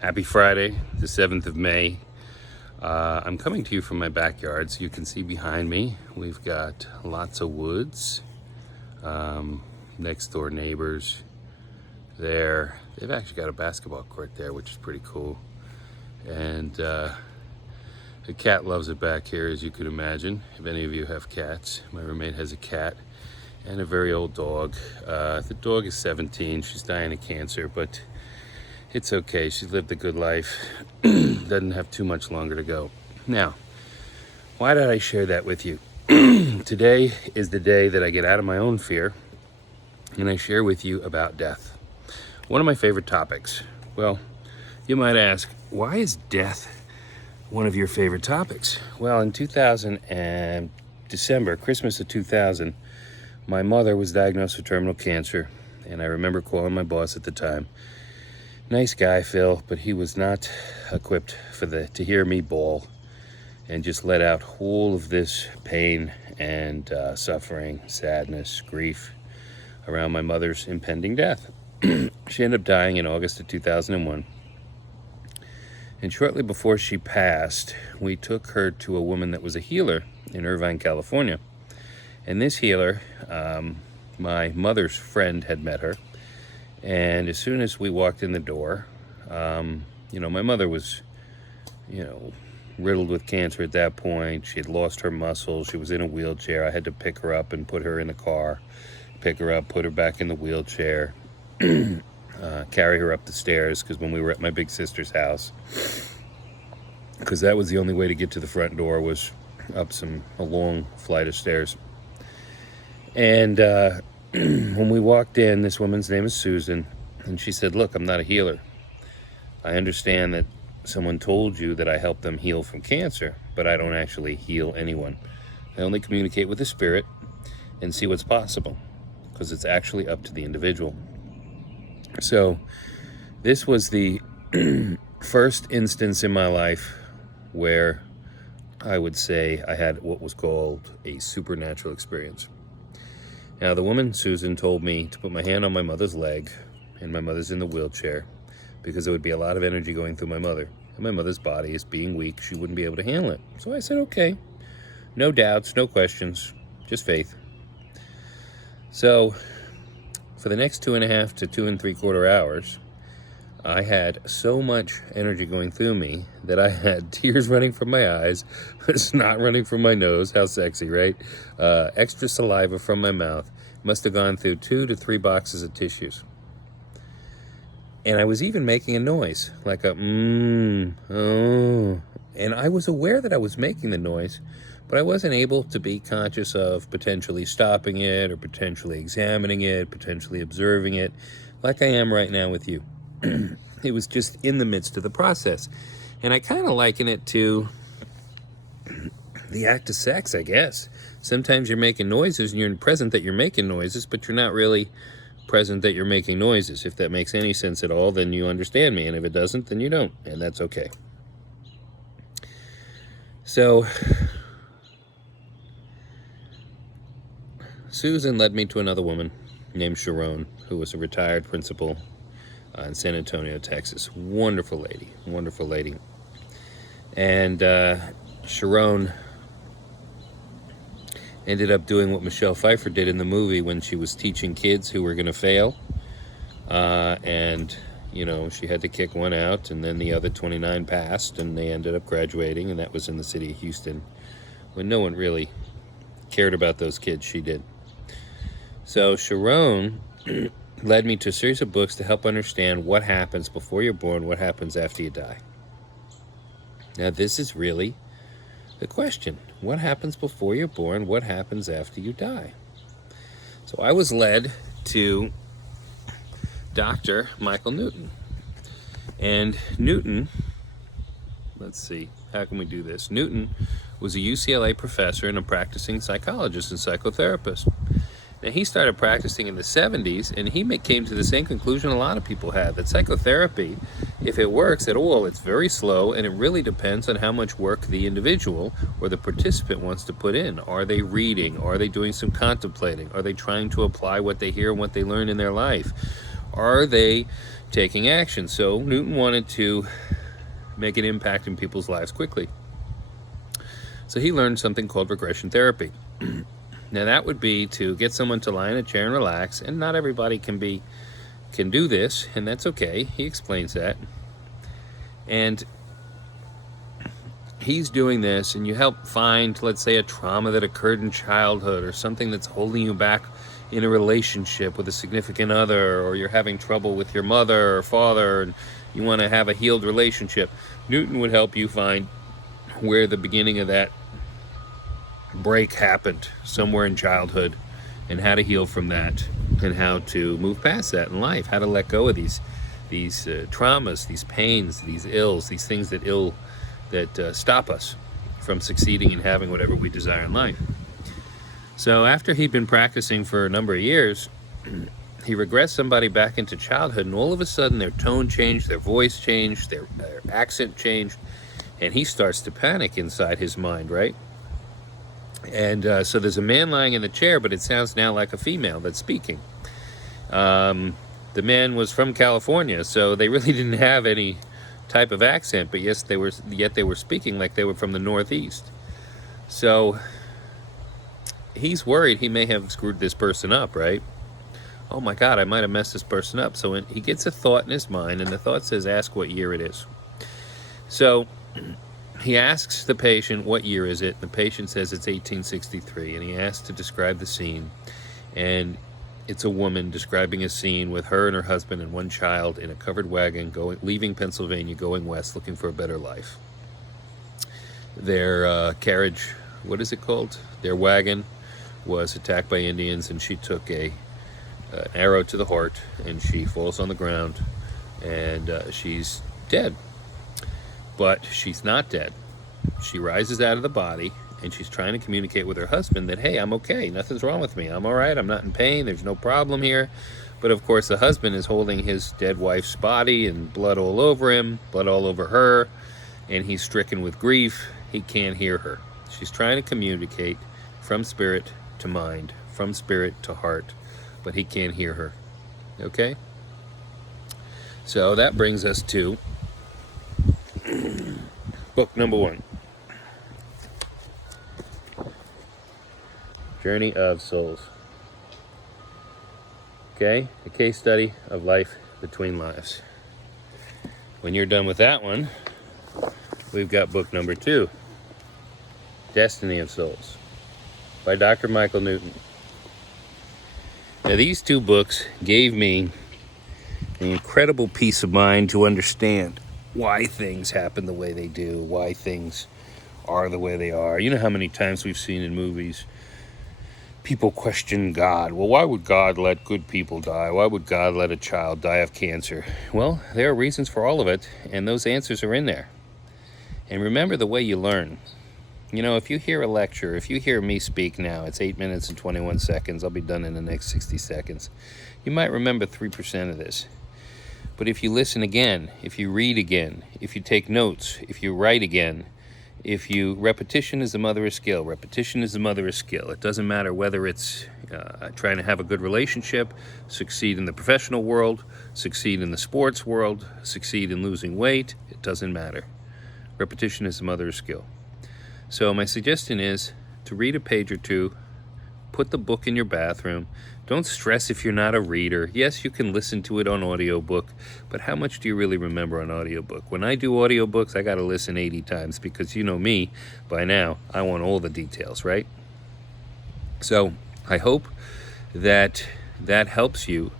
Happy Friday, the 7th of May. I'm coming to you from my backyard, so you can see behind me we've got lots of woods. Next door neighbors there. They've actually got a basketball court there, which is pretty cool. And the cat loves it back here, as you could imagine, if any of you have cats. My roommate has a cat and a very old dog. The dog is 17. She's dying of cancer, but it's okay. She's lived a good life. Doesn't have too much longer to go. Now, why did I share that with you? Today is the day that I get out of my own fear and I share with you about death. One of my favorite topics. Well, you might ask, why is death one of your favorite topics? Well, in 2000 and December, Christmas of 2000, my mother was diagnosed with terminal cancer, and I remember calling my boss at the time. Nice guy, Phil, but he was not equipped to hear me bawl and just let out all of this pain and suffering, sadness, grief around my mother's impending death. She ended up dying in August of 2001. And shortly before she passed, we took her to a woman that was a healer in Irvine, California. And this healer, my mother's friend had met her. And as soon as we walked in the door, my mother was, riddled with cancer at that point. She had lost her muscle. She was in a wheelchair. I had to pick her up and put her in the car, pick her up, put her back in the wheelchair, carry her up the stairs, because when we were at my big sister's house, because that was the only way to get to the front door, was up a long flight of stairs. And when we walked in, this woman's name is Susan, and she said, "Look, I'm not a healer. I understand that someone told you that I help them heal from cancer, but I don't actually heal anyone. I only communicate with the spirit and see what's possible, because it's actually up to the individual." So this was the first instance in my life where I would say I had what was called a supernatural experience. Now, the woman, Susan, told me to put my hand on my mother's leg, and my mother's in the wheelchair, because there would be a lot of energy going through my mother. And my mother's body is being weak. She wouldn't be able to handle it. So I said, okay. No doubts, no questions, just faith. So for the next 2.5 to 2 3/4 hours, I had so much energy going through me that I had tears running from my eyes, snot running from my nose. How sexy, right? Extra saliva from my mouth. Must have gone through 2 to 3 boxes of tissues. And I was even making a noise, like a oh. And I was aware that I was making the noise, but I wasn't able to be conscious of potentially stopping it or potentially examining it, potentially observing it, like I am right now with you. It was just in the midst of the process. And I kind of liken it to the act of sex, I guess. Sometimes you're making noises and you're present that you're making noises, but you're not really present that you're making noises. If that makes any sense at all, then you understand me. And if it doesn't, then you don't. And that's okay. So Susan led me to another woman named Sharon, who was a retired principal in San Antonio, Texas. Wonderful lady, wonderful lady. And Sharon ended up doing what Michelle Pfeiffer did in the movie when she was teaching kids who were going to fail. And she had to kick one out, and then the other 29 passed, and they ended up graduating, and that was in the city of Houston. When no one really cared about those kids, she did. So Sharon led me to a series of books to help understand what happens before you're born, what happens after you die. Now, this is really the question. What happens before you're born? What happens after you die? So I was led to Dr. Michael Newton. And Newton, let's see, how can we do this? Newton was a UCLA professor and a practicing psychologist and psychotherapist. Now, he started practicing in the 70s, and he came to the same conclusion a lot of people had, that psychotherapy, if it works at all, it's very slow, and it really depends on how much work the individual or the participant wants to put in. Are they reading? Are they doing some contemplating? Are they trying to apply what they hear and what they learn in their life? Are they taking action. So Newton wanted to make an impact in people's lives quickly. So he learned something called regression therapy. Now that would be to get someone to lie in a chair and relax, and not everybody can do this, and that's okay. He explains that. And he's doing this, and you help find, let's say, a trauma that occurred in childhood, or something that's holding you back in a relationship with a significant other, or you're having trouble with your mother or father and you want to have a healed relationship. Newton would help you find where the beginning of that break happened somewhere in childhood, and how to heal from that, and how to move past that in life, how to let go of these traumas, these pains, these ills, these things that stop us from succeeding and having whatever we desire in life. So after he'd been practicing for a number of years, he regressed somebody back into childhood, and all of a sudden their tone changed, their voice changed, their accent changed, and he starts to panic inside his mind, right? And so there's a man lying in the chair, but it sounds now like a female that's speaking. The man was from California, so they really didn't have any type of accent, but yet they were speaking like they were from the Northeast. So he's worried he may have screwed this person up, right? Oh my God, I might have messed this person up. So he gets a thought in his mind, and the thought says, ask what year it is. So he asks the patient, what year is it? The patient says it's 1863, and he asks to describe the scene. And it's a woman describing a scene with her and her husband and one child in a covered wagon leaving Pennsylvania, going west, looking for a better life. Their carriage, what is it called? Their wagon was attacked by Indians, and she took an arrow to the heart, and she falls on the ground, and she's dead. But she's not dead. She rises out of the body, and she's trying to communicate with her husband that, hey, I'm okay, nothing's wrong with me, I'm all right, I'm not in pain, there's no problem here. But of course the husband is holding his dead wife's body, and blood all over him, blood all over her, and he's stricken with grief. He can't hear her. She's trying to communicate from spirit to mind, from spirit to heart, but he can't hear her. Okay? So that brings us to book number 1. Journey of Souls. Okay? A case study of life between lives. When you're done with that one, we've got book number 2. Destiny of Souls by Dr. Michael Newton. Now these 2 books gave me an incredible peace of mind to understand why things happen the way they do, why things are the way they are. You know how many times we've seen in movies people question God. Well, why would God let good people die? Why would God let a child die of cancer? Well, there are reasons for all of it, and those answers are in there. And remember the way you learn. You know, if you hear a lecture, if you hear me speak now, it's 8 minutes and 21 seconds. I'll be done in the next 60 seconds. You might remember 3% of this. But if you listen again, if you read again, if you take notes, if you write again, repetition is the mother of skill. Repetition is the mother of skill. It doesn't matter whether it's trying to have a good relationship, succeed in the professional world, succeed in the sports world, succeed in losing weight. It doesn't matter. Repetition is the mother of skill. So my suggestion is to read a page or 2, put the book in your bathroom. Don't stress if you're not a reader. Yes, you can listen to it on audiobook, but how much do you really remember on audiobook? When I do audiobooks, I got to listen 80 times because you know me by now. I want all the details, right? So I hope that helps you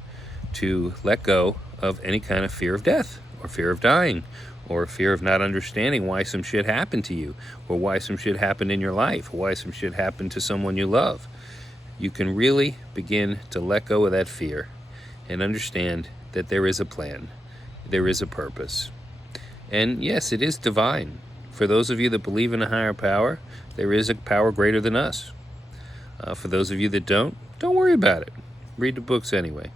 to let go of any kind of fear of death or fear of dying, or fear of not understanding why some shit happened to you, or why some shit happened in your life, or why some shit happened to someone you love. You can really begin to let go of that fear and understand that there is a plan, there is a purpose. And yes, it is divine. For those of you that believe in a higher power, there is a power greater than us. For those of you that don't worry about it. Read the books anyway.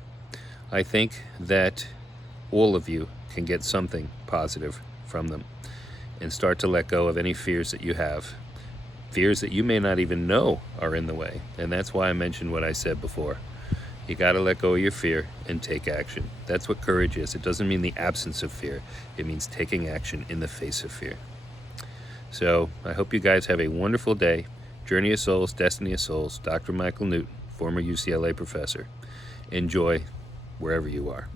I think that all of you can get something positive from them and start to let go of any fears that you have, fears that you may not even know are in the way. And that's why I mentioned what I said before. You got to let go of your fear and take action. That's what courage is. It doesn't mean the absence of fear. It means taking action in the face of fear. So I hope you guys have a wonderful day. Journey of Souls, Destiny of Souls, Dr. Michael Newton, former UCLA professor. Enjoy wherever you are.